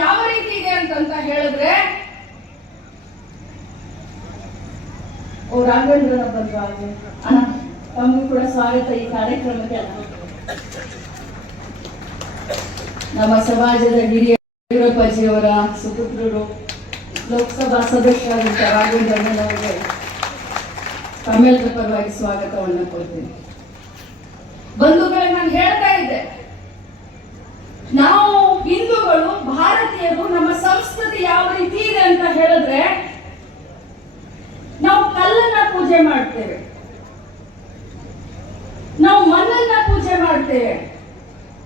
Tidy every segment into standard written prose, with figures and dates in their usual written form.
ಯಾವ ರೀತಿ ಇದೆ ಅಂತ ಹೇಳಿದ್ರೆ, ರಾಘವೇಂದ್ರನ ಬಂದ್ರು ಅಣ್ಣ, ತಮಗೂ ಕೂಡ ಸ್ವಾಗತ ಈ ಕಾರ್ಯಕ್ರಮಕ್ಕೆ. ನಮ್ಮ ಸಮಾಜದ ಹಿರಿಯ ಯಡಿಯೂರಪ್ಪಾಜಿಯವರ ಸುಪುತ್ರರು, ಲೋಕಸಭಾ ಸದಸ್ಯರಾದಂಥ ರಾಘವೇಂದ್ರನವರಿಗೆ ತಮ್ಮೆಲ್ಲರ ಪರವಾಗಿ ಸ್ವಾಗತವನ್ನು ಕೊಡ್ತೀನಿ. ಬಂಧುಗಳೇ, ನಾನು ಹೇಳ್ತಾ ಇದ್ದೆ, ನಾವು ಹಿಂದೂಗಳು, ಭಾರತೀಯರು, ನಮ್ಮ ಸಂಸ್ಕೃತಿ ಯಾವ ರೀತಿ ಇದೆ ಅಂತ ಹೇಳಿದ್ರೆ, ನಾವು ಕಲ್ಲನ್ನ ಪೂಜೆ ಮಾಡ್ತೇವೆ, ನಾವು ಮಣ್ಣನ್ನ ಪೂಜೆ ಮಾಡ್ತೇವೆ,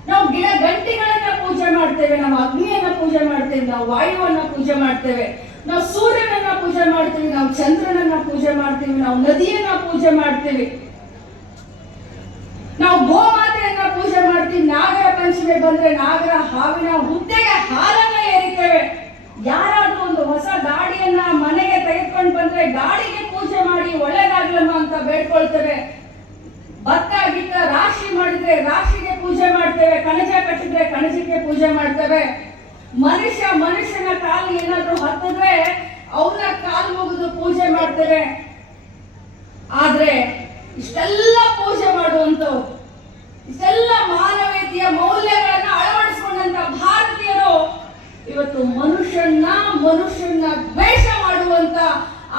ನಾವು ಗಿಡ ಗಂಟಿಗಳನ್ನ ಪೂಜೆ ಮಾಡ್ತೇವೆ, ನಾವು ಅಗ್ನಿಯನ್ನ ಪೂಜೆ ಮಾಡ್ತೇವೆ, ನಾವು ವಾಯುವನ್ನ ಪೂಜೆ ಮಾಡ್ತೇವೆ, ನಾವು ಸೂರ್ಯನನ್ನ ಪೂಜೆ ಮಾಡ್ತೀವಿ, ನಾವು ಚಂದ್ರನನ್ನ ಪೂಜೆ ಮಾಡ್ತೀವಿ, ನಾವು ನದಿಯನ್ನ ಪೂಜೆ ಮಾಡ್ತೀವಿ, ನಾವು ಗೋಮಾತೆಯನ್ನ ಪೂಜೆ ಮಾಡ್ತೀವಿ. ನಾಗರ ಪಂಚಮಿ ಬಂದ್ರೆ ನಾಗರ ಹಾವಿನ ಹುದ್ದೆಗೆ ಹಾಲನ್ನ ಏರಿತೇವೆ. ಯಾರಾದ್ರೂ ಒಂದು ಹೊಸ ಗಾಡಿಯನ್ನ ಮನೆಗೆ ತೆಗೆದುಕೊಂಡು ಬಂದ್ರೆ ಗಾಡಿಗೆ ಪೂಜೆ ಮಾಡಿ ಒಳ್ಳೇದಾಗ್ಲಮ್ಮ ಅಂತ ಬೇಡ್ಕೊಳ್ತೇವೆ. ಭತ್ತ ಗಿತ್ತ ರಾಶಿ ಮಾಡಿದ್ರೆ ರಾಶಿಗೆ ಪೂಜೆ ಮಾಡ್ತೇವೆ, ಕಣಜ ಕಟ್ಟಿದ್ರೆ ಕಣಜಕ್ಕೆ ಪೂಜೆ ಮಾಡ್ತೇವೆ. ಮನುಷ್ಯನ ಕಾಲು ಏನಾದ್ರೂ ಹತ್ತಿದ್ರೆ ಅವನ ಕಾಲು ಮುಗಿದು ಪೂಜೆ ಮಾಡ್ತೇವೆ. ಆದ್ರೆ ಇಷ್ಟೆಲ್ಲ ಪೂಜೆ ಮಾಡುವಂತವ್ರು, ಇಷ್ಟೆಲ್ಲ ಮಾನವೀಯತೆಯ ಮೌಲ್ಯಗಳನ್ನ ಅಳವಡಿಸಿಕೊಂಡಂತ ಭಾರತೀಯರು ಇವತ್ತು ಮನುಷ್ಯನ ದ್ವೇಷ ಮಾಡುವಂತ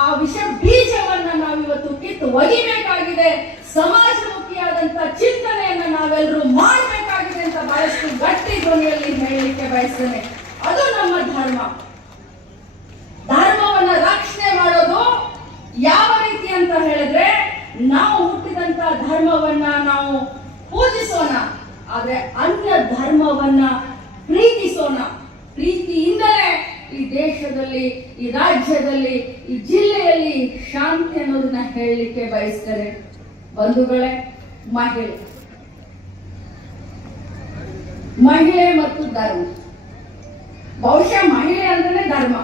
ಆ ವಿಷ ಬೀಜವನ್ನ ನಾವಿವತ್ತು ಕಿತ್ತು ಒಗಿಬೇಕಾಗಿದೆ. ಸಮಾಜಮುಖಿಯಾದಂತ ಚಿಂತನೆಯನ್ನ ನಾವೆಲ್ಲರೂ ಮಾಡಬೇಕಾಗಿದೆ ಅಂತ ಬಹಳಷ್ಟು ಗಟ್ಟಿ ಧ್ವನಿಯಲ್ಲಿ ಹೇಳಲಿಕ್ಕೆ ಬಯಸ್ತೇನೆ. ಅದು ನಮ್ಮ ಧರ್ಮವನ್ನ ರಕ್ಷಣೆ ಮಾಡೋದು ಯಾವ ರೀತಿ ಅಂತ ಹೇಳಿದ್ರೆ, ನಾವು ಹುಟ್ಟಿದಂತ ಧರ್ಮವನ್ನ ನಾವು ಪೂಜಿಸೋಣ, ಆದ್ರೆ ಅನ್ಯ ಧರ್ಮವನ್ನ ಪ್ರೀತಿಸೋಣ. ಪ್ರೀತಿಯಿಂದಲೇ ಈ ದೇಶದಲ್ಲಿ, ಈ ರಾಜ್ಯದಲ್ಲಿ, ಈ ಜಿಲ್ಲೆಯಲ್ಲಿ ಶಾಂತಿ ಅನ್ನೋದನ್ನ ಹೇಳಲಿಕ್ಕೆ ಬಯಸ್ತಾರೆ. ಬಂಧುಗಳೇ, ಮಹಿಳೆ ಮತ್ತು ಧರ್ಮ, ಬಹುಶಃ ಮಹಿಳೆ ಅಂದ್ರೆ ಧರ್ಮ,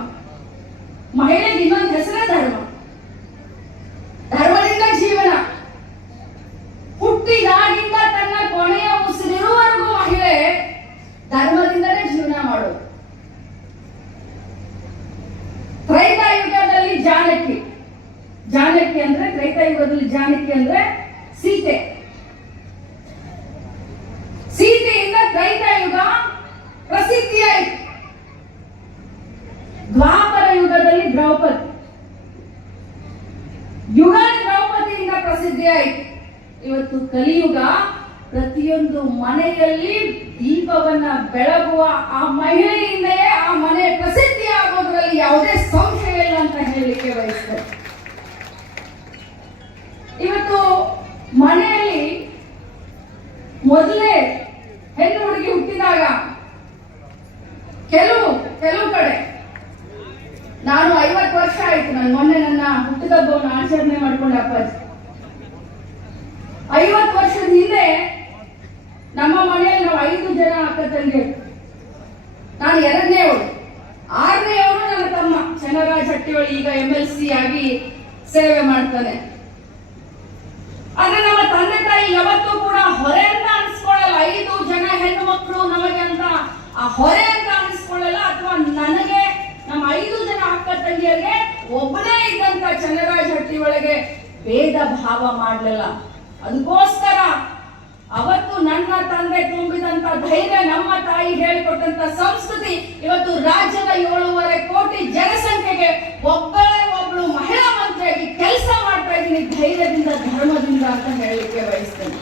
ಮಹಿಳೆಗೆ ಇನ್ನೊಂದು ಹೆಸರೇ ಧರ್ಮ. ಧರ್ಮದಿಂದ ಜೀವನ, ಹುಟ್ಟಿದಾಗಿಂದ ತನ್ನ ಕೊನೆಯ ಉಸಿರಿರುವವರೆಗೂ ಮಹಿಳೆ ಧರ್ಮದಿಂದಲೇ ಜೀವನ ಮಾಡೋದು. ತ್ರೈತಾಯುಗದಲ್ಲಿ ಜಾನಕಿ ಅಂದ್ರೆ, ತ್ರೈತಾಯುಗದಲ್ಲಿ ಜಾನಕಿ ಅಂದ್ರೆ ಸೀತೆಯಿಂದ ತ್ರೈತಾಯುಗ ಪ್ರಸಿದ್ಧಿಯಾಯಿತು. ದ್ವಾಪರ ಯುಗದಲ್ಲಿ ದ್ರೌಪದಿಯಿಂದ ಪ್ರಸಿದ್ಧಿಯಾಯಿತು. ಇವತ್ತು ಕಲಿಯುಗ, ಪ್ರತಿಯೊಂದು ಮನೆಯಲ್ಲಿ ದೀಪವನ್ನ ಬೆಳಗುವ ಆ ಮಹಿಳೆಯಿಂದಲೇ ಆ ಮನೆ ಪ್ರಸಿದ್ಧಿ ಆಗೋದ್ರಲ್ಲಿ ಯಾವುದೇ ಸಂಶಯ ಇಲ್ಲ ಅಂತ ಹೇಳಲಿಕ್ಕೆ ಬಯಸ್ತೇನೆ. ಇವತ್ತು ಮನೆಯಲ್ಲಿ ಮೊದಲೇ ಹೆಣ್ಣು ಹುಡುಗಿ ಹುಟ್ಟಿದಾಗ ಕೆಲವು ಕಡೆ, ನಾನು 50 ವರ್ಷ ಆಯ್ತು, ನಾನು ಮೊನ್ನೆ ನನ್ನ ಹುಟ್ಟಿದಬ್ಬವನ್ನು ಆಚರಣೆ ಮಾಡ್ಕೊಂಡೆ ಅಪ್ಪಾಜಿ. 50 ವರ್ಷದ ಹಿಂದೆ ನಮ್ಮ ಮನೆಯಲ್ಲಿ ನಾವು 5 ಜನ ಅಕ್ಕ ತಂಗಿಯರು. ನಾನು 2ನೇವಳು, 6ನೇವನು ನನ್ನ ತಮ್ಮ ಚನ್ನರಾಜ್ ಹಟ್ಟಿಹೊಳಿ, ಈಗ MLC ಆಗಿ ಸೇವೆ ಮಾಡ್ತಾನೆ. ಆದ್ರೆ ನಮ್ಮ ತಂದೆ ತಾಯಿ ಯಾವತ್ತೂ ಕೂಡ ಹೊರೆ ಅಂತ ಅನ್ಸ್ಕೊಳ್ಳಲ್ಲ. 5 ಜನ ಹೆಣ್ಣು ಮಕ್ಕಳು ನಮಗೆ ಅಂತ ಆ ಹೊರೆ ಅಂತ ಅನ್ಸ್ಕೊಳ್ಳಲ್ಲ, ಅಥವಾ ನನಗೆ ನಮ್ಮ 5 ಜನ ಅಕ್ಕ ತಂಗಿಯರಿಗೆ ಒಬ್ಬನೇ ಇದ್ದಂತ ಚನ್ನರಾಜ್ ಹಟ್ಟಿಹೊಳಿಗೆ ಭೇದ ಭಾವ ಮಾಡಲಿಲ್ಲ. ಅದಕ್ಕೋಸ್ಕರ ಅವತ್ತು ನನ್ನ ತಂದೆ ತುಂಬಿದಂತ ಧೈರ್ಯ, ನಮ್ಮ ತಾಯಿ ಹೇಳಿಕೊಟ್ಟಂತ ಸಂಸ್ಕೃತಿ ಇವತ್ತು ರಾಜ್ಯದ 7.5 ಕೋಟಿ ಜನಸಂಖ್ಯೆಗೆ ಒಬ್ಬಳು ಮಹಿಳಾ ಮಂತ್ರಿಯಾಗಿ ಕೆಲಸ ಮಾಡ್ತಾ ಇದ್ದೀನಿ, ಧೈರ್ಯದಿಂದ, ಧರ್ಮದಿಂದ ಅಂತ ಹೇಳಲಿಕ್ಕೆ ಬಯಸ್ತೇನೆ.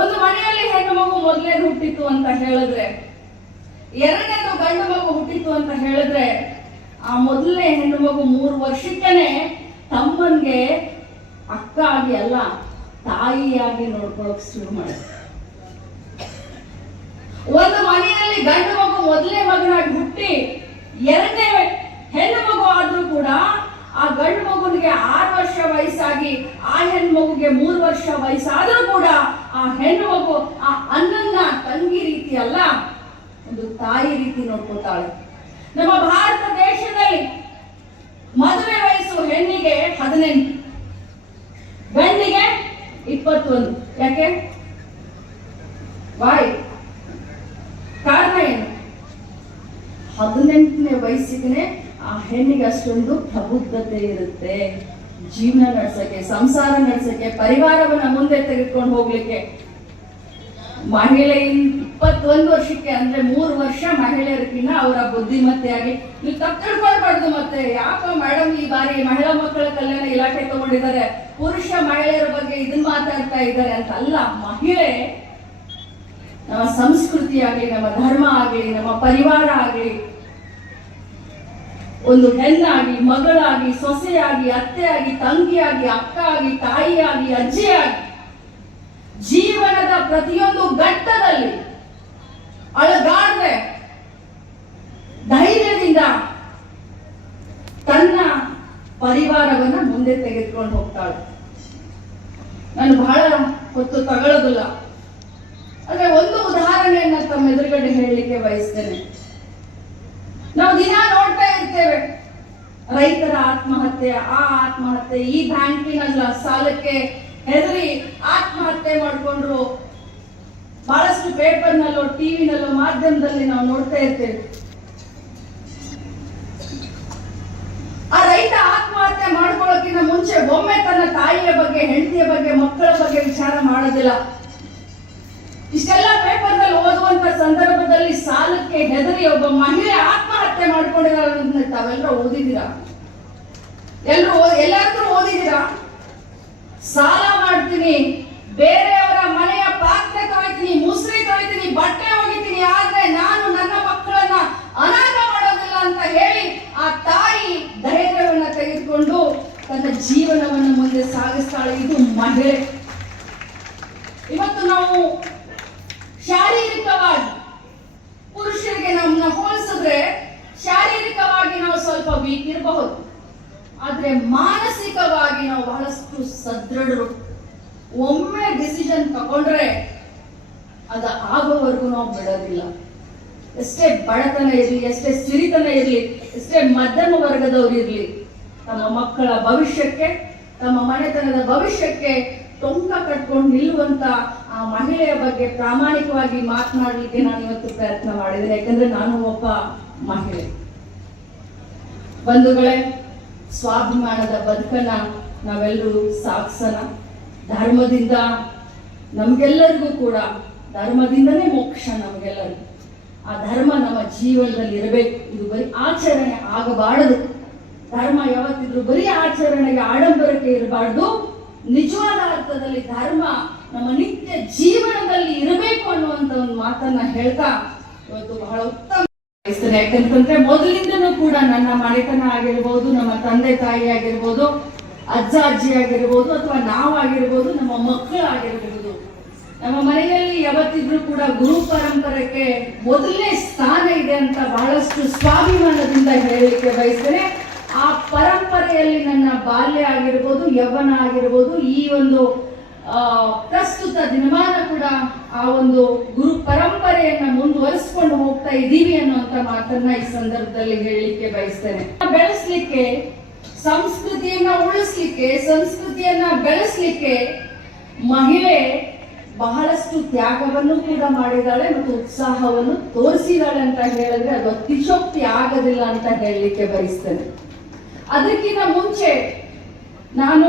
ಒಂದು ಮನೆಯಲ್ಲಿ ಹೆಣ್ಣು ಮಗು ಮೊದಲೇದು ಹುಟ್ಟಿತ್ತು ಅಂತ ಹೇಳಿದ್ರೆ, 2ನೇದು ಗಂಡು ಮಗು ಹುಟ್ಟಿತ್ತು ಅಂತ ಹೇಳಿದ್ರೆ, ಆ ಮೊದಲನೇ ಹೆಣ್ಣು ಮಗು 3 ವರ್ಷಕ್ಕೇನೆ ತಮ್ಮನ್ಗೆ ಅಕ್ಕ ಆಗಿ ಅಲ್ಲ, ತಾಯಿಯಾಗಿ ನೋಡ್ಕೊಳಕ್ ಶುರು ಮಾಡಿದ್ರು. ಒಂದು ಮನೆಯಲ್ಲಿ ಗಂಡು ಮಗು ಮೊದಲನೇ ಮಗನಾಗಿ ಹುಟ್ಟಿ 2ನೇ ಹೆಣ್ಣು ಮಗು ಆದ್ರೂ ಕೂಡ ಆ ಗಂಡು ಮಗುನಿಗೆ 6 ವರ್ಷ ವಯಸ್ಸಾಗಿ ಆ ಹೆಣ್ಣು ಮಗುಗೆ 3 ವರ್ಷ ವಯಸ್ಸಾದ್ರೂ ಕೂಡ ಆ ಹೆಣ್ಣು ಮಗು ಆ ಅನ್ನನ್ನ ತಂಗಿ ರೀತಿ ಅಲ್ಲ, ಒಂದು ತಾಯಿ ರೀತಿ ನೋಡ್ಕೊತಾಳೆ. ನಮ್ಮ ಭಾರತ ದೇಶದಲ್ಲಿ ಮದುವೆ ವಯಸ್ಸು ಹೆಣ್ಣಿಗೆ 18, ಗಂಡಿಗೆ 21. ಯಾಕೆ? ಕಾರಣ ಏನು? 18ನೇ ವಯಸ್ಸಿಗೆ ಆ ಹೆಣ್ಣಿಗೆ ಅಷ್ಟೊಂದು ಪ್ರಬುದ್ಧತೆ ಇರುತ್ತೆ, ಜೀವನ ನಡೆಸಕ್ಕೆ, ಸಂಸಾರ ನಡೆಸಕ್ಕೆ, ಪರಿವಾರವನ್ನ ಮುಂದೆ ತೆಗೆದುಕೊಂಡು ಹೋಗ್ಲಿಕ್ಕೆ. ಮಹಿಳೆ 21 ವರ್ಷಕ್ಕೆ ಅಂದ್ರೆ 3 ವರ್ಷ ಮಹಿಳೆಯರಿಗಿನ್ನ ಅವರ ಬುದ್ಧಿಮತ್ತೆಯಾಗಿ, ನೀವು ತಪ್ಪು ತಿಳ್ಕೊಳ್ಬಾರ್ದು. ಮತ್ತೆ ಯಾಕೋ ಮೇಡಮ್ ಈ ಬಾರಿ ಮಹಿಳಾ ಮಕ್ಕಳ ಕಲ್ಯಾಣ ಇಲಾಖೆ ತಗೊಂಡಿದ್ದಾರೆ, ಪುರುಷ ಮಹಿಳೆಯರ ಬಗ್ಗೆ ಇದನ್ನ ಮಾತಾಡ್ತಾ ಇದ್ದಾರೆ ಅಂತ ಅಲ್ಲ. ಮಹಿಳೆ ನಮ್ಮ ಸಂಸ್ಕೃತಿ ಆಗ್ಲಿ, ನಮ್ಮ ಧರ್ಮ ಆಗ್ಲಿ, ನಮ್ಮ ಪರಿವಾರ ಆಗ್ಲಿ, ಒಂದು ಹೆಣ್ಣಾಗಿ, ಮಗಳಾಗಿ, ಸೊಸೆಯಾಗಿ, ಅತ್ತೆಯಾಗಿ, ತಂಗಿಯಾಗಿ, ಅಕ್ಕ ಆಗಿ, ತಾಯಿಯಾಗಿ, ಅಜ್ಜಿಯಾಗಿ, ಜೀವನದ ಪ್ರತಿಯೊಂದು ಘಟ್ಟದಲ್ಲಿ ಅಳಗಾಡದೆ ಧೈರ್ಯದಿಂದ ತನ್ನ ಪರಿವಾರವನ್ನ ಮುಂದೆ ತೆಗೆದುಕೊಂಡು ಹೋಗ್ತಾಳೆ. ನಾನು ಬಹಳ ಹೊತ್ತು ತಗೊಳ್ಳೋದಿಲ್ಲ, ಅಂದ್ರೆ ಒಂದು ಉದಾಹರಣೆಯನ್ನ ತಮ್ಮ ಎದುರುಗಡೆ ಹೇಳಲಿಕ್ಕೆ ಬಯಸ್ತೇನೆ. ನಾವು ದಿನ ನೋಡ್ತಾ ಇರ್ತೇವೆ ರೈತರ ಆತ್ಮಹತ್ಯೆ, ಆ ಆತ್ಮಹತ್ಯೆ, ಈ ಬ್ಯಾಂಕಿನ ಸಾಲಕ್ಕೆ ಹೆದರಿ ಆತ್ಮಹತ್ಯೆ ಮಾಡಿಕೊಂಡ್ರು. ಬಹಳಷ್ಟು ಪೇಪರ್ನಲ್ಲೋ, ಟಿವಿನಲ್ಲೋ, ಮಾಧ್ಯಮದಲ್ಲಿ ನಾವು ನೋಡ್ತಾ ಇರ್ತೇವೆ. ಆ ರೈತ ಆತ್ಮಹತ್ಯೆ ಮಾಡ್ಕೊಳ್ಳೋಕ್ಕಿಂತ ಮುಂಚೆ ಒಮ್ಮೆ ತನ್ನ ತಾಯಿಯ ಬಗ್ಗೆ, ಹೆಂಡತಿಯ ಬಗ್ಗೆ, ಮಕ್ಕಳ ಬಗ್ಗೆ ವಿಚಾರ ಮಾಡೋದಿಲ್ಲ. ಇಷ್ಟೆಲ್ಲ ಪೇಪರ್ನಲ್ಲಿ ಓದುವಂತ ಸಂದರ್ಭದಲ್ಲಿ ಸಾಲಕ್ಕೆ ಹೆದರಿ ಒಬ್ಬ ಮಹಿಳೆ ಆತ್ಮಹತ್ಯೆ ಮಾಡ್ಕೊಂಡಿದ್ದಾರೆ. ತಾವೆಲ್ಲರೂ ಓದಿದ್ದೀರಾ? ಎಲ್ಲಾದ್ರೂ ಓದಿದ್ದೀರಾ? ಸಾಲ ಮಾಡ್ತೀನಿ, ಬೇರೆಯವರ ಮನೆಯ ಪಾತ್ರೆ ತೊಳಿತೀನಿ, ಮುಸ್ರಿ ತೊಳಿತೀನಿ, ಬಟ್ಟೆ ಒಗಿತೀನಿ, ಆದ್ರೆ ನಾನು ನನ್ನ ಮಕ್ಕಳನ್ನ ಅನಾಥ ಮಾಡೋದಿಲ್ಲ ಅಂತ ಹೇಳಿ ಆ ತಾಯಿ ಧೈರ್ಯವನ್ನ ತೆಗೆದುಕೊಂಡು ತನ್ನ ಜೀವನವನ್ನು ಮುಂದೆ ಸಾಗಿಸ್ತಾಳೆ. ಇದು ಮಹಿಳೆ. ಇವತ್ತು ನಾವು ಶಾರೀರಿಕವಾಗಿ ಪುರುಷರಿಗೆ ನಮ್ಮನ್ನ ಹೋಲಿಸಿದ್ರೆ ಶಾರೀರಿಕವಾಗಿ ನಾವು ಸ್ವಲ್ಪ ವೀಕ್ ಇರಬಹುದು, ಆದ್ರೆ ಮಾನಸಿಕವಾಗಿ ನಾವು ಬಹಳಷ್ಟು ಸದೃಢರು. ಒಮ್ಮೆ ಡಿಸಿಷನ್ ತಗೊಂಡ್ರೆ ಅದ ಆಗೋವರೆಗೂ ನಾವು ಬಿಡೋದಿಲ್ಲ. ಎಷ್ಟೇ ಬಡತನ ಇರಲಿ, ಎಷ್ಟೇ ಸಿರಿತನ ಇರಲಿ, ಎಷ್ಟೇ ಮಧ್ಯಮ ವರ್ಗದವ್ರು ಇರಲಿ, ತಮ್ಮ ಮಕ್ಕಳ ಭವಿಷ್ಯಕ್ಕೆ, ತಮ್ಮ ಮನೆತನದ ಭವಿಷ್ಯಕ್ಕೆ ಟೊಂಕ ಕಟ್ಕೊಂಡು ನಿಲ್ಲುವಂತ ಆ ಮಹಿಳೆಯ ಬಗ್ಗೆ ಪ್ರಾಮಾಣಿಕವಾಗಿ ಮಾತನಾಡಲಿಕ್ಕೆ ನಾನು ಇವತ್ತು ಪ್ರಯತ್ನ ಮಾಡಿದ್ದೇನೆ. ಯಾಕಂದ್ರೆ ನಾನು ಒಬ್ಬ ಮಹಿಳೆ. ಬಂಧುಗಳೇ, ಸ್ವಾಭಿಮಾನದ ಬದುಕನ್ನ ನಾವೆಲ್ಲರೂ ಸಾಗಿಸೋಣ. ಧರ್ಮದಿಂದ ನಮ್ಗೆಲ್ಲರಿಗೂ ಕೂಡ, ಧರ್ಮದಿಂದನೇ ಮೋಕ್ಷ ನಮ್ಗೆಲ್ಲರಿಗೂ. ಆ ಧರ್ಮ ನಮ್ಮ ಜೀವನದಲ್ಲಿ ಇರಬೇಕು. ಇದು ಬರೀ ಆಚರಣೆ ಆಗಬಾರದು. ಧರ್ಮ ಯಾವತ್ತಿದ್ರು ಬರೀ ಆಚರಣೆಗೆ, ಆಡಂಬರಕ್ಕೆ ಇರಬಾರ್ದು. ನಿಜವಾದ ಅರ್ಥದಲ್ಲಿ ಧರ್ಮ ನಮ್ಮ ನಿತ್ಯ ಜೀವನದಲ್ಲಿ ಇರಬೇಕು ಅನ್ನುವಂತ ಒಂದು ಮಾತನ್ನ ಹೇಳ್ತಾ ಇವತ್ತು ಬಹಳ ಉತ್ತಮ. ಯಾಕಂತಂದ್ರೆ ಮೊದಲಿಂದನೂ ಕೂಡ ನನ್ನ ಮನೆತನ ಆಗಿರ್ಬೋದು, ನಮ್ಮ ತಂದೆ ತಾಯಿ ಆಗಿರ್ಬೋದು, ಅಜ್ಜ ಅಜ್ಜಿ ಆಗಿರ್ಬೋದು, ಅಥವಾ ನಾವಾಗಿರ್ಬೋದು, ನಮ್ಮ ಮಕ್ಕಳಾಗಿರ್ಬೋದು, ನಮ್ಮ ಮನೆಯಲ್ಲಿ ಯಾವತ್ತಿದ್ರು ಕೂಡ ಗುರು ಪರಂಪರೆಗೆ ಮೊದಲನೇ ಸ್ಥಾನ ಇದೆ ಅಂತ ಬಹಳಷ್ಟು ಸ್ವಾಭಿಮಾನದಿಂದ ಹೇಳಲಿಕ್ಕೆ ಬಯಸ್ತೇನೆ. ಆ ಪರಂಪರೆಯಲ್ಲಿ ನನ್ನ ಬಾಲ್ಯ ಆಗಿರ್ಬೋದು, ಯೌವನ ಆಗಿರ್ಬೋದು, ಈ ಒಂದು ಪ್ರಸ್ತುತ ದಿನಮಾನ ಕೂಡ ಆ ಒಂದು ಗುರು ಪರಂಪರೆಯನ್ನ ಮುಂದುವರಿಸಿಕೊಂಡು ಹೋಗ್ತಾ ಇದ್ದೀವಿ ಅನ್ನುವಂತ ಮಾತನ್ನ ಈ ಸಂದರ್ಭದಲ್ಲಿ ಹೇಳಲಿಕ್ಕೆ ಬಯಸ್ತೇನೆ. ಬೆಳೆಸಲಿಕ್ಕೆ, ಸಂಸ್ಕೃತಿಯನ್ನ ಉಳಿಸ್ಲಿಕ್ಕೆ, ಸಂಸ್ಕೃತಿಯನ್ನ ಬೆಳೆಸಲಿಕ್ಕೆ ಮಹಿಳೆ ಬಹಳಷ್ಟು ತ್ಯಾಗವನ್ನು ಕೂಡ ಮಾಡಿದಾಳೆ ಮತ್ತು ಉತ್ಸಾಹವನ್ನು ತೋರಿಸಿದಾಳೆ ಅಂತ ಹೇಳಿದ್ರೆ ಅದು ಅತಿಶೋಕ್ತಿ ಆಗೋದಿಲ್ಲ ಅಂತ ಹೇಳಲಿಕ್ಕೆ ಬಯಸ್ತೇನೆ. ಅದಕ್ಕಿಂತ ಮುಂಚೆ ನಾನು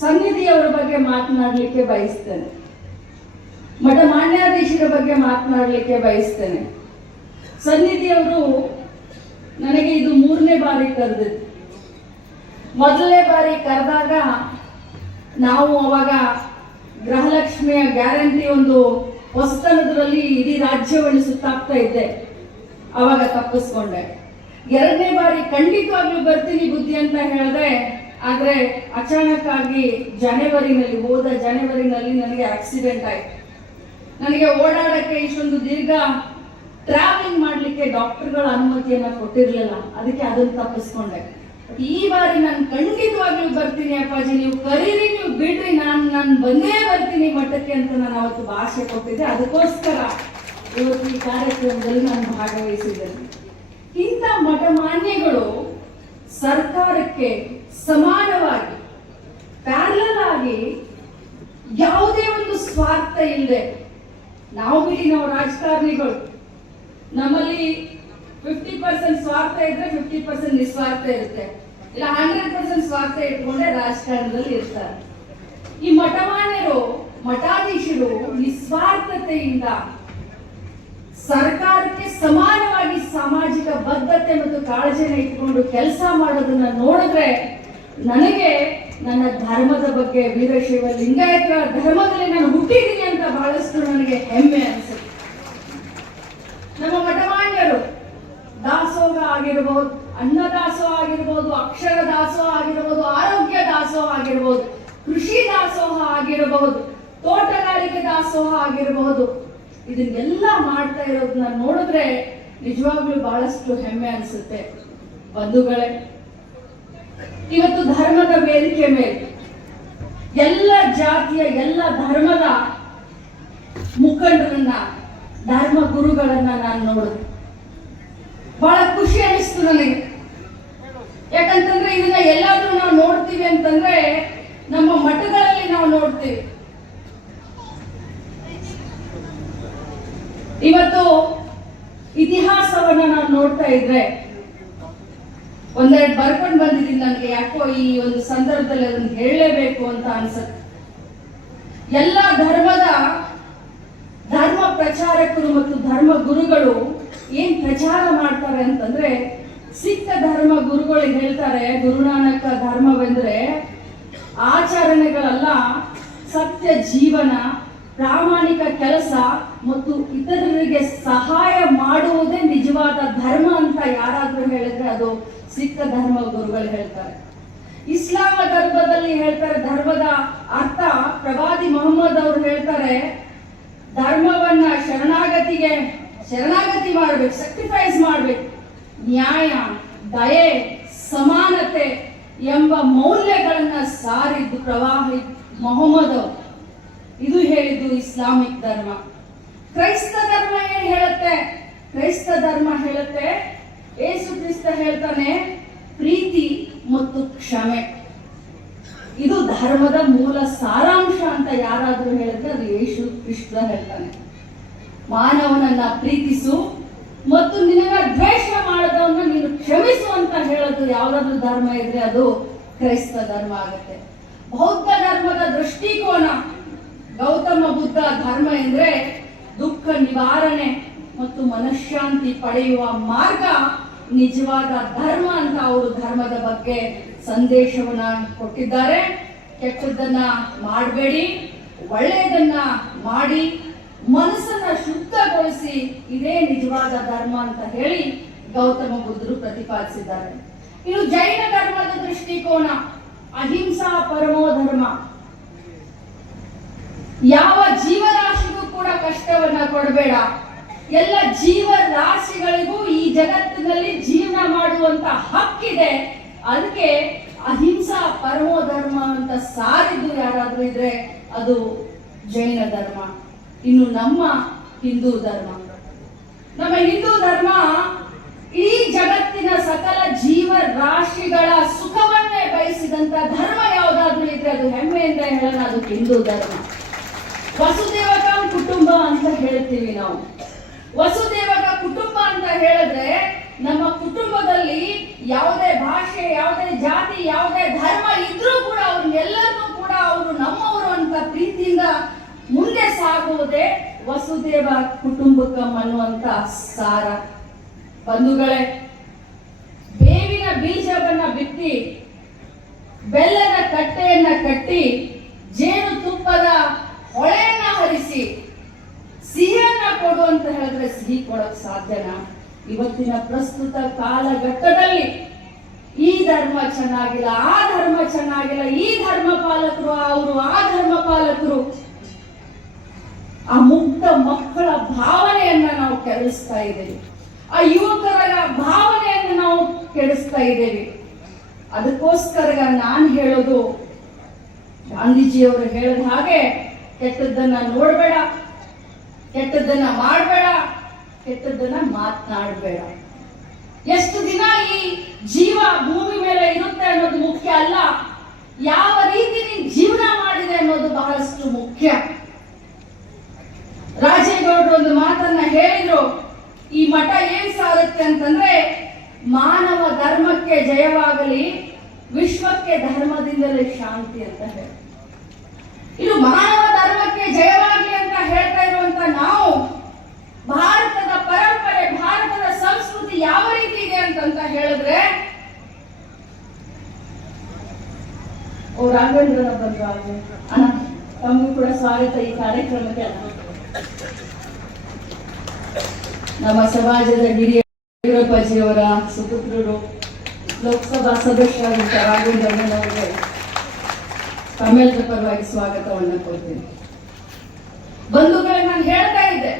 ಸನ್ನಿಧಿಯವರ ಬಗ್ಗೆ ಮಾತನಾಡಲಿಕ್ಕೆ ಬಯಸ್ತೇನೆ. ಮಠ ಮಾನ್ಯಾಧೀಶರ ಬಗ್ಗೆ ಮಾತನಾಡಲಿಕ್ಕೆ ಬಯಸ್ತೇನೆ. ಸನ್ನಿಧಿಯವರು ನನಗೆ ಇದು 3ನೇ ಬಾರಿ ಕರೆದಿದ್ದು. ಮೊದಲನೇ ಬಾರಿ ಕರೆದಾಗ ನಾವು ಅವಾಗ ಗೃಹಲಕ್ಷ್ಮಿಯ ಗ್ಯಾರಂಟಿ ಒಂದು ಹೊಸತನದಲ್ಲಿ ಇಡೀ ರಾಜ್ಯವನ್ನು ಸುತ್ತಾಕ್ತಾ ಇದ್ದೆ. ಅವಾಗ ತಪ್ಪಿಸ್ಕೊಂಡೆ. 2ನೇ ಬಾರಿ ಖಂಡಿತವಾಗ್ಲೂ ಬರ್ತೀನಿ ಬುದ್ಧಿ ಅಂತ ಹೇಳಿದೆ. ಆದ್ರೆ ಅಚಾನಕ್ ಆಗಿ ಹೋದ ಜನವರಿನಲ್ಲಿ ನನಗೆ ಆಕ್ಸಿಡೆಂಟ್ ಆಯ್ತು. ನನಗೆ ಓಡಾಡಕ್ಕೆ ಇಷ್ಟೊಂದು ದೀರ್ಘ ಟ್ರಾವೆಲಿಂಗ್ ಮಾಡ್ಲಿಕ್ಕೆ ಡಾಕ್ಟರ್ಗಳ ಅನುಮತಿಯನ್ನ ಕೊಟ್ಟಿರ್ಲಿಲ್ಲ. ಅದಕ್ಕೆ ಅದನ್ನ ತಪ್ಪಿಸ್ಕೊಂಡೆ. ಈ ಬಾರಿ ನಾನು ಖಂಡಿತವಾಗ್ಲೂ ಬರ್ತೀನಿ ಅಪ್ಪಾಜಿ, ನೀವು ಕರೀರಿ, ನೀವು ಬಿಡ್ರಿ, ನಾನು ಬಂದೇ ಬರ್ತೀನಿ ಮಠಕ್ಕೆ ಅಂತ ನಾನು ಅವತ್ತು ಭಾಷೆ ಕೊಟ್ಟಿದ್ದೆ. ಅದಕ್ಕೋಸ್ಕರ ಇವತ್ತು ಈ ಕಾರ್ಯಕ್ರಮದಲ್ಲಿ ನಾನು ಭಾಗವಹಿಸಿದ್ದೇನೆ. ಇಂಥ ಮಠಮಾನ್ಯಗಳು ಸರ್ಕಾರಕ್ಕೆ ಸಮಾನವಾಗಿ, ಪ್ಯಾರಲಲ್ ಆಗಿ, ಯಾವುದೇ ಒಂದು ಸ್ವಾರ್ಥ ಇಲ್ಲದೆ, ನಾವು ಬಿಡಿ, ನಾವು ರಾಜಕಾರಣಿಗಳು, ನಮ್ಮಲ್ಲಿ 50% ಸ್ವಾರ್ಥ ಇದ್ರೆ 50% ನಿಸ್ವಾರ್ಥ ಇರುತ್ತೆ, ಇಲ್ಲ 100% ಸ್ವಾರ್ಥ ಇಟ್ಕೊಂಡೆ ರಾಜಕಾರಣದಲ್ಲಿ ಇರ್ತಾರೆ. ಈ ಮಠಮಾನ್ಯರು, ಮಠಾಧೀಶರು ನಿಸ್ವಾರ್ಥತೆಯಿಂದ ಸರ್ಕಾರಕ್ಕೆ ಸಮಾನವಾಗಿ ಸಾಮಾಜಿಕ ಬದ್ಧತೆ ಮತ್ತು ಕಾಳಜಿಯನ್ನು ಇಟ್ಕೊಂಡು ಕೆಲಸ ಮಾಡೋದನ್ನ ನೋಡಿದ್ರೆ ನನಗೆ ನನ್ನ ಧರ್ಮದ ಬಗ್ಗೆ, ವೀರಶೈವ ಲಿಂಗಾಯತರ ಧರ್ಮದಲ್ಲಿ ನಾನು ಹುಟ್ಟಿದ್ದೀನಿ ಅಂತ ಬಹಳಷ್ಟು ನನಗೆ ಹೆಮ್ಮೆ ಅನಿಸುತ್ತೆ. ನಮ್ಮ ಮಠಮಾನ್ಯರು ದಾಸೋಹ ಆಗಿರಬಹುದು, ಅನ್ನ ದಾಸೋಹ ಆಗಿರಬಹುದು, ಅಕ್ಷರ ದಾಸೋಹ ಆಗಿರಬಹುದು, ಆರೋಗ್ಯ ದಾಸೋಹ ಆಗಿರಬಹುದು, ಕೃಷಿ ದಾಸೋಹ ಆಗಿರಬಹುದು, ತೋಟಗಾರಿಕೆ ದಾಸೋಹ ಆಗಿರಬಹುದು, ಇದನ್ನೆಲ್ಲ ಮಾಡ್ತಾ ಇರೋದನ್ನ ನೋಡಿದ್ರೆ ನಿಜವಾಗ್ಲೂ ಬಹಳಷ್ಟು ಹೆಮ್ಮೆ ಅನಿಸುತ್ತೆ. ಬಂಧುಗಳೇ, ಇವತ್ತು ಧರ್ಮದ ವೇದಿಕೆ ಮೇಲೆ ಎಲ್ಲ ಜಾತಿಯ, ಎಲ್ಲ ಧರ್ಮದ ಮುಖಂಡರನ್ನ, ಧರ್ಮ ಗುರುಗಳನ್ನ ನಾನು ನೋಡಿದೆ. ಬಹಳ ಖುಷಿ ಅನಿಸ್ತು ನನಗೆ. ಯಾಕಂತಂದ್ರೆ ಇದನ್ನ ಎಲ್ಲಾದ್ರೂ ನಾವು ನೋಡ್ತೀವಿ ಅಂತಂದ್ರೆ ನಮ್ಮ ಮಠಗಳಲ್ಲಿ ನಾವು ನೋಡ್ತೀವಿ. ಇವತ್ತು ಇತಿಹಾಸವನ್ನ ನಾವು ನೋಡ್ತಾ ಇದ್ರೆ ಒಂದೆರಡು ಬರ್ಕೊಂಡು ಬಂದಿದ್ದೀನಿ. ನನಗೆ ಯಾಕೋ ಈ ಒಂದು ಸಂದರ್ಭದಲ್ಲಿ ಅದನ್ನು ಹೇಳಲೇಬೇಕು ಅಂತ ಅನ್ಸುತ್ತೆ. ಎಲ್ಲ ಧರ್ಮದ ಧರ್ಮ ಪ್ರಚಾರಕರು ಮತ್ತು ಧರ್ಮ ಗುರುಗಳು ಏನ್ ಪ್ರಚಾರ ಮಾಡ್ತಾರೆ ಅಂತಂದ್ರೆ, ಸಿಖ್ ಧರ್ಮ ಗುರುಗಳು ಹೇಳ್ತಾರೆ, ಗುರುನಾನಕ ಧರ್ಮವೆಂದ್ರೆ ಆಚರಣೆಗಳಲ್ಲ, ಸತ್ಯ ಜೀವನ, ಪ್ರಾಮಾಣಿಕ ಕೆಲಸ ಮತ್ತು ಇತರರಿಗೆ ಸಹಾಯ ಮಾಡುವುದೇ ನಿಜವಾದ ಧರ್ಮ ಅಂತ ಯಾರಾದ್ರೂ ಹೇಳಿದ್ರೆ ಅದು ಸಿಖ್ ಧರ್ಮ ಗುರುಗಳು ಹೇಳ್ತಾರೆ. ಇಸ್ಲಾಮ ಧರ್ಮದಲ್ಲಿ ಹೇಳ್ತಾರೆ, ಧರ್ಮದ ಅರ್ಥ ಪ್ರವಾದಿ ಮೊಹಮ್ಮದ್ ಅವರು ಹೇಳ್ತಾರೆ, ಧರ್ಮವನ್ನ ಶರಣಾಗತಿ ಮಾಡ್ಬೇಕು, ಸ್ಯಾಕ್ರಿಫೈಸ್ ಮಾಡ್ಬೇಕು, ನ್ಯಾಯ, ದಯೆ, ಸಮಾನತೆ ಎಂಬ ಮೌಲ್ಯಗಳನ್ನ ಸಾರಿದ್ದು ಪ್ರವಾದಿ ಮೊಹಮ್ಮದ್ ಅವರು. ಇದು ಹೇಳಿದ್ದು ಇಸ್ಲಾಮಿಕ್ ಧರ್ಮ. ಕ್ರೈಸ್ತ ಧರ್ಮ ಏನ್ ಹೇಳುತ್ತೆ? ಕ್ರೈಸ್ತ ಧರ್ಮ ಹೇಳುತ್ತೆ, ಯೇಸು ಕ್ರಿಸ್ತ ಹೇಳ್ತಾನೆ, ಪ್ರೀತಿ ಮತ್ತು ಕ್ಷಮೆ. ಇದು ಧರ್ಮದ ಮೂಲ ಸಾರಾಂಶ ಅಂತ ಯಾರಾದ್ರೂ ಹೇಳಿದ್ರೆ ಅದು ಯೇಸು ಕ್ರಿಸ್ತ ಹೇಳ್ತಾನೆ. ಮಾನವನನ್ನ ಪ್ರೀತಿಸು ಮತ್ತು ನಿನ್ನ ದ್ವೇಷ ಮಾಡದವನ್ನ ನೀನು ಕ್ಷಮಿಸು ಅಂತ ಹೇಳೋದು ಯಾವ್ದಾದ್ರು ಧರ್ಮ ಇದ್ರೆ ಅದು ಕ್ರೈಸ್ತ ಧರ್ಮ ಆಗುತ್ತೆ. ಬೌದ್ಧ ಧರ್ಮದ ದೃಷ್ಟಿಕೋನ, ಗೌತಮ ಬುದ್ಧ ಧರ್ಮ ಎಂದ್ರೆ ದುಃಖ ನಿವಾರಣೆ ಮತ್ತು ಮನಃಶಾಂತಿ ಪಡೆಯುವ ಮಾರ್ಗ ನಿಜವಾದ ಧರ್ಮ ಅಂತ ಅವರು ಧರ್ಮದ ಬಗ್ಗೆ ಸಂದೇಶವನ್ನ ಕೊಟ್ಟಿದ್ದಾರೆ. ಕೆಟ್ಟದ್ದನ್ನ ಮಾಡಬೇಡಿ, ಒಳ್ಳೆಯದನ್ನ ಮಾಡಿ, ಮನಸ್ಸನ್ನ ಶುದ್ಧಗೊಳಿಸಿ, ಇದೇ ನಿಜವಾದ ಧರ್ಮ ಅಂತ ಹೇಳಿ ಗೌತಮ ಬುದ್ಧರು ಪ್ರತಿಪಾದಿಸಿದ್ದಾರೆ. ಇನ್ನು ಜೈನ ಧರ್ಮದ ದೃಷ್ಟಿಕೋನ, ಅಹಿಂಸಾ ಪರಮೋ ಧರ್ಮ. ಯಾವ ಜೀವರಾಶಿಗೂ ಕೂಡ ಕಷ್ಟವನ್ನ ಕೊಡಬೇಡ, ಎಲ್ಲ ಜೀವರಾಶಿಗಳಿಗೂ ಈ ಜಗತ್ತಿನಲ್ಲಿ ಜೀವನ ಮಾಡುವಂತ ಹಕ್ಕಿದೆ, ಅದಕ್ಕೆ ಅಹಿಂಸಾ ಪರಮೋ ಧರ್ಮ ಅಂತ ಸಾರಿದ್ದು ಯಾರಾದ್ರೂ ಇದ್ರೆ ಅದು ಜೈನ ಧರ್ಮ. ಇನ್ನು ನಮ್ಮ ಹಿಂದೂ ಧರ್ಮ, ನಮ್ಮ ಹಿಂದೂ ಧರ್ಮ ಈ ಜಗತ್ತಿನ ಸಕಲ ಜೀವರಾಶಿಗಳ ಸುಖವನ್ನೇ ಬಯಸಿದಂತ ಧರ್ಮ ಯಾವುದಾದ್ರೂ ಇದ್ರೆ ಅದು ಹೆಮ್ಮೆಯಿಂದ ಹೇಳೋಣ, ಅದು ಹಿಂದೂ ಧರ್ಮ. ವಸುದೇವಕ ಕುಟುಂಬ ಅಂತ ಹೇಳ್ತೀವಿ ನಾವು. ವಸುದೇವಕ ಕುಟುಂಬ ಅಂತ ಹೇಳಿದ್ರೆ ನಮ್ಮ ಕುಟುಂಬದಲ್ಲಿ ಯಾವುದೇ ಭಾಷೆ, ಯಾವುದೇ ಜಾತಿ, ಯಾವುದೇ ಧರ್ಮ ಇದ್ರೂ ಕೂಡ ಅವ್ರನ್ನೆಲ್ಲರನ್ನೂ ಕೂಡ ಅವರು ನಮ್ಮವರು ಅಂತ ಪ್ರೀತಿಯಿಂದ ಮುಂದೆ ಸಾಗುವುದೇ ವಸುದೇವ ಕುಟುಂಬಕಂ ಅನ್ನುವಂತ ಸಾರ. ಬಂಧುಗಳೇ, ಬೇವಿನ ಬೀಜವನ್ನ ಬಿತ್ತಿ, ಬೆಲ್ಲದ ಕಟ್ಟೆಯನ್ನ ಕಟ್ಟಿ, ಜೇನು ತುಪ್ಪದ ಹೊಳೆಯನ್ನ ಹರಿಸಿ ಸಿಹಿಯನ್ನ ಕೊಡು ಅಂತ ಹೇಳಿದ್ರೆ ಸಿಹಿ ಕೊಡಕ್ ಸಾಧ್ಯನಾ? ಇವತ್ತಿನ ಪ್ರಸ್ತುತ ಕಾಲಘಟ್ಟದಲ್ಲಿ ಈ ಧರ್ಮ ಚೆನ್ನಾಗಿಲ್ಲ, ಆ ಧರ್ಮ ಚೆನ್ನಾಗಿಲ್ಲ, ಈ ಧರ್ಮ ಪಾಲಕರು ಅವರು, ಆ ಧರ್ಮ ಪಾಲಕರು, ಆ ಮುಗ್ಧ ಮಕ್ಕಳ ಭಾವನೆಯನ್ನ ನಾವು ಕೆಡಿಸ್ತಾ ಇದ್ದೇವೆ, ಆ ಯುವಕರ ಭಾವನೆಯನ್ನು ನಾವು ಕೆಡಿಸ್ತಾ ಇದ್ದೇವೆ. ಅದಕ್ಕೋಸ್ಕರ ನಾನು ಹೇಳೋದು, ಗಾಂಧೀಜಿಯವರು ಹೇಳಿದ ಹಾಗೆ, ಕೆಟ್ಟದ್ದನ್ನ ನೋಡಬೇಡ, ಕೆಟ್ಟದ್ದನ್ನ ಮಾಡಬೇಡ, ಕೆಟ್ಟದ್ದನ್ನ ಮಾತನಾಡಬೇಡ. ಎಷ್ಟು ದಿನ ಈ ಜೀವ ಭೂಮಿ ಮೇಲೆ ಇರುತ್ತೆ ಅನ್ನೋದು ಮುಖ್ಯ ಅಲ್ಲ, ಯಾವ ರೀತಿ ನೀನು ಜೀವನ ಮಾಡಿದೆ ಅನ್ನೋದು ಬಹಳಷ್ಟು ಮುಖ್ಯ. ರಾಜೇಗೌಡರು ಒಂದು ಮಾತನ್ನ ಹೇಳಿದ್ರು, ಈ ಮಠ ಏನ್ ಸಾರುತ್ತೆ ಅಂತಂದ್ರೆ ಮಾನವ ಧರ್ಮಕ್ಕೆ ಜಯವಾಗಲಿ, ವಿಶ್ವಕ್ಕೆ ಧರ್ಮದಿಂದಲೇ ಶಾಂತಿ ಅಂತ ಹೇಳಿ. ಇದು ಮಾನವ ಧರ್ಮಕ್ಕೆ ಜಯವಾಗಲಿ ಅಂತ ಹೇಳ್ತಾ ಇರುವಂತ ನಾವು ಭಾರತದ ಪರಂಪರೆ, ಭಾರತದ ಸಂಸ್ಕೃತಿ ಯಾವ ರೀತಿ ಇದೆ ಅಂತ ಹೇಳಿದ್ರೆ, ರಾಘವೇಂದ್ರ ಬಂದ್ರು ಅಣ್ಣ, ತಮಗೂ ಕೂಡ ಸ್ವಾಗತ ಈ ಕಾರ್ಯಕ್ರಮಕ್ಕೆ. ನಮ್ಮ ಸಮಾಜದ ಹಿರಿಯ ಯಡಿಯೂರಪ್ಪಜಿಯವರ ಸುಪುತ್ರರು, ಲೋಕಸಭಾ ಸದಸ್ಯರಾದಂಥ ರಾಘವೇಂದ್ರ ಅವರಿಗೆ ತಮ್ಮೆಲ್ಲರ ಪರವಾಗಿ ಸ್ವಾಗತವನ್ನು ಕೊಡ್ತೀನಿ. ಬಂಧುಗಳೇ, ನಾನು ಹೇಳ್ತಾ ಇದ್ದೆ,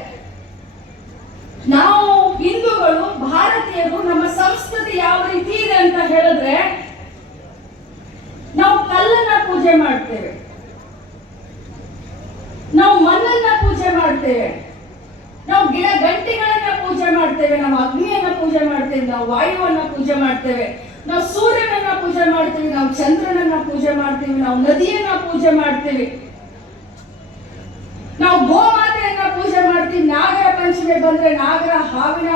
ನಾವು ಹಿಂದೂಗಳು, ಭಾರತೀಯರು, ನಮ್ಮ ಸಂಸ್ಕೃತಿ ಯಾವ ರೀತಿ ಇದೆ ಅಂತ ಹೇಳಿದ್ರೆ, ನಾವು ಕಲ್ಲನ್ನ ಪೂಜೆ ಮಾಡ್ತೇವೆ, ನಾವು ಮಣ್ಣನ್ನ ಪೂಜೆ ಮಾಡ್ತೇವೆ, ನಾವು ಗಿಡ ಗಂಟೆಗಳನ್ನ ಪೂಜೆ ಮಾಡ್ತೇವೆ, ನಾವು ಅಗ್ನಿಯನ್ನ ಪೂಜೆ ಮಾಡ್ತೇವೆ, ನಾವು ವಾಯುವನ್ನ ಪೂಜೆ ಮಾಡ್ತೇವೆ, ನಾವು ಸೂರ್ಯನನ್ನ ಪೂಜೆ ಮಾಡ್ತೀವಿ, ನಾವು ಚಂದ್ರನನ್ನ ಪೂಜೆ ಮಾಡ್ತೀವಿ, ನಾವು ನದಿಯನ್ನ ಪೂಜೆ ಮಾಡ್ತೀವಿ, ನಾವು ಗೋಮಾತೆಯನ್ನ ಪೂಜೆ ಮಾಡ್ತೀವಿ. ನಾಗರ ಪಂಚಮಿ ಬಂದ್ರೆ ನಾಗರ ಹಾವಿನ